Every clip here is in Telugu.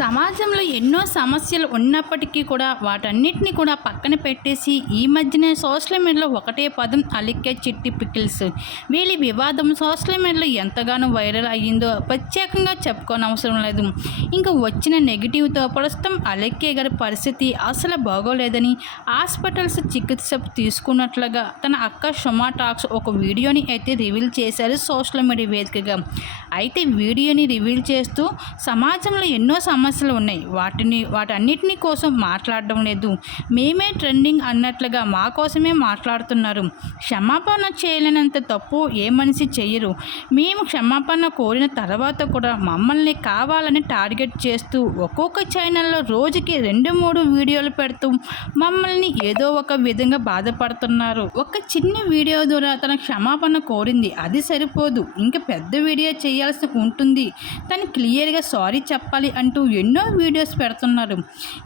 సమాజంలో ఎన్నో సమస్యలు ఉన్నప్పటికీ కూడా వాటన్నిటిని కూడా పక్కన పెట్టేసి ఈ మధ్యనే సోషల్ మీడియాలో ఒకటే పదం అలిక్కే చిట్టి పికిల్స్. వీళ్ళ వివాదం సోషల్ మీడియాలో ఎంతగానో వైరల్ అయ్యిందో ప్రత్యేకంగా చెప్పుకోని అవసరం లేదు. ఇంకా వచ్చిన నెగిటివ్తో ప్రస్తుతం అలెక్కే గారి పరిస్థితి అసలు బాగోలేదని హాస్పిటల్స్ చికిత్స తీసుకున్నట్లుగా తన అక్క షుమా టాక్స్ ఒక వీడియోని అయితే రివీల్ చేశారు సోషల్ మీడియా వేదికగా. అయితే వీడియోని రివీల్ చేస్తూ సమాజంలో ఎన్నో సమస్యలు సమస్యలు ఉన్నాయి. వాటిని వాటన్నిటిని కోసం మాట్లాడడం లేదు. మేమే ట్రెండింగ్ అన్నట్లుగా మా కోసమే మాట్లాడుతున్నారు. క్షమాపణ చేయలేనంత తప్పు ఏ మనిషి చేయరు మేము క్షమాపణ కోరిన తర్వాత కూడా మమ్మల్ని కావాలని టార్గెట్ చేస్తూ ఒక్కొక్క ఛానల్లో రోజుకి రెండు మూడు వీడియోలు పెడుతూ మమ్మల్ని ఏదో ఒక విధంగా బాధపడుతున్నారు. ఒక చిన్న వీడియో ద్వారా తన క్షమాపణ కోరింది. అది సరిపోదు. ఇంకా పెద్ద వీడియో చేయాల్సి ఉంటుంది. తను క్లియర్గా సారీ చెప్పాలి అంటూ ఎన్నో వీడియోస్ పెడుతున్నారు.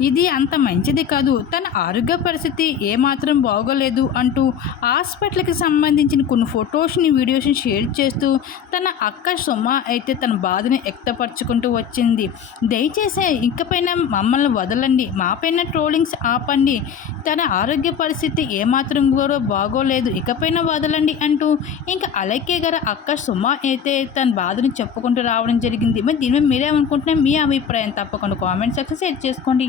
ఇది అంత మంచిది కాదు. తన ఆరోగ్య పరిస్థితి ఏమాత్రం బాగోలేదు అంటూ హాస్పిటల్కి సంబంధించిన కొన్ని ఫొటోస్ని వీడియోస్ని షేర్ చేస్తూ తన అక్క సుమ అయితే తన బాధని వ్యక్తపరచుకుంటూ వచ్చింది. దయచేసి ఇకపైన మమ్మల్ని వదలండి. మాపైన ట్రోలింగ్స్ ఆపండి. తన ఆరోగ్య పరిస్థితి ఏమాత్రం కూడా బాగోలేదు. ఇకపైన వదలండి అంటూ ఇంకా అలకే గారు అక్క సుమ అయితే తన బాధను చెప్పుకుంటూ రావడం జరిగింది. మరి దీని మీద మీరేమనుకుంటున్నా మీ అభిప్రాయం తప్పకుండా కామెంట్ సెక్షన్ షేర్ చేసుకోండి.